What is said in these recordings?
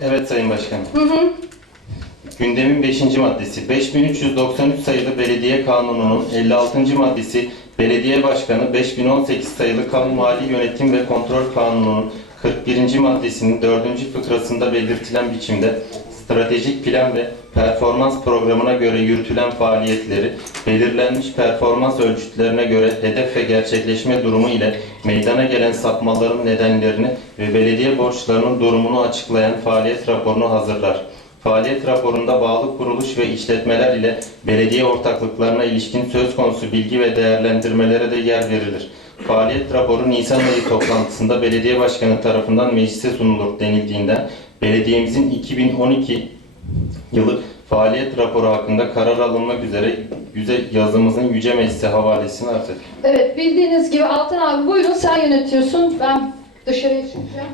Evet Sayın Başkanım. Gündemin 5. maddesi 5393 sayılı Belediye Kanunu'nun 56. maddesi Belediye Başkanı 5018 sayılı Kamu Mali Yönetim ve Kontrol Kanunu'nun 41. maddesinin 4. fıkrasında belirtilen biçimde stratejik plan ve performans programına göre yürütülen faaliyetleri belirlenmiş performans ölçütlerine göre hedef ve gerçekleşme durumu ile meydana gelen sapmaların nedenlerini ve belediye borçlarının durumunu açıklayan faaliyet raporunu hazırlar. Faaliyet raporunda bağlı kuruluş ve işletmeler ile belediye ortaklıklarına ilişkin söz konusu bilgi ve değerlendirmelere de yer verilir. Faaliyet raporu Nisan ayı toplantısında belediye başkanı tarafından meclise sunulur denildiğinden belediyemizin 2012 yılı faaliyet raporu hakkında karar alınmak üzere yüze yazımızın Yüce Meclise havalesini arz ederim. Evet bildiğiniz gibi Altın abi buyurun sen yönetiyorsun. Ben dışarıya çıkacağım.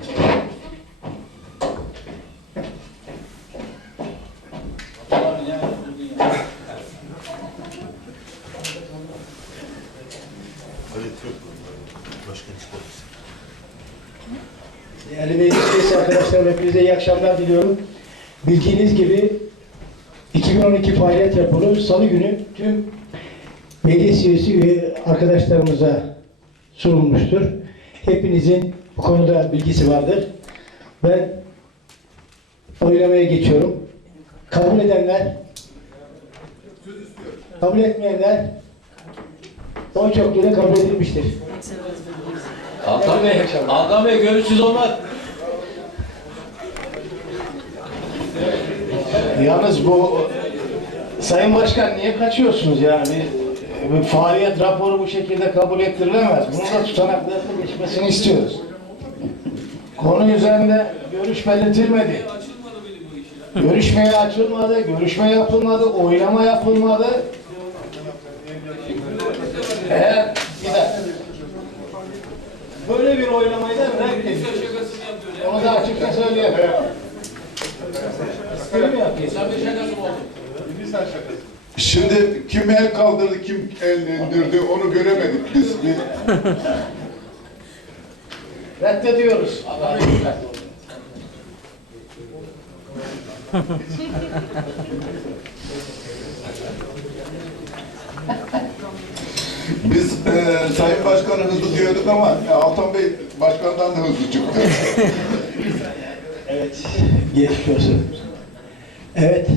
Değerli meclis üyesi arkadaşlar hepinize iyi akşamlar diliyorum. Bildiğiniz gibi 2012 faaliyet raporu salı günü tüm meclis üyesi arkadaşlarımıza sunulmuştur. Hepinizin bu konuda bilgisi vardır. Ben oylamaya geçiyorum. Kabul edenler, kabul etmeyenler oy çokluğuyla kabul edilmiştir. Hakan Bey, Hakan Bey görüşsüz olmaz. Yalnız bu Sayın Başkan niye kaçıyorsunuz yani? Bir faaliyet raporu bu şekilde kabul ettirilemez. Bunun da tutanaklarının geçmesini istiyoruz. Konu üzerinde görüş belirtilmedi. Görüşmeye açılmadı, görüşme yapılmadı, oylama yapılmadı. Eğer. Böyle bir oylamayı da reddedin. Onu da açıkça söyleyeyim. Espri mi yapıyorsun? Şimdi kim el kaldırdı, kim el indirdi onu göremedik biz. Bir- Reddediyoruz. Biz e, Sayın Başkan'ı hızlı diyorduk ama e, Altan Bey Başkan'dan da hızlı çıktı. Evet. Geçmiş olsun. Evet.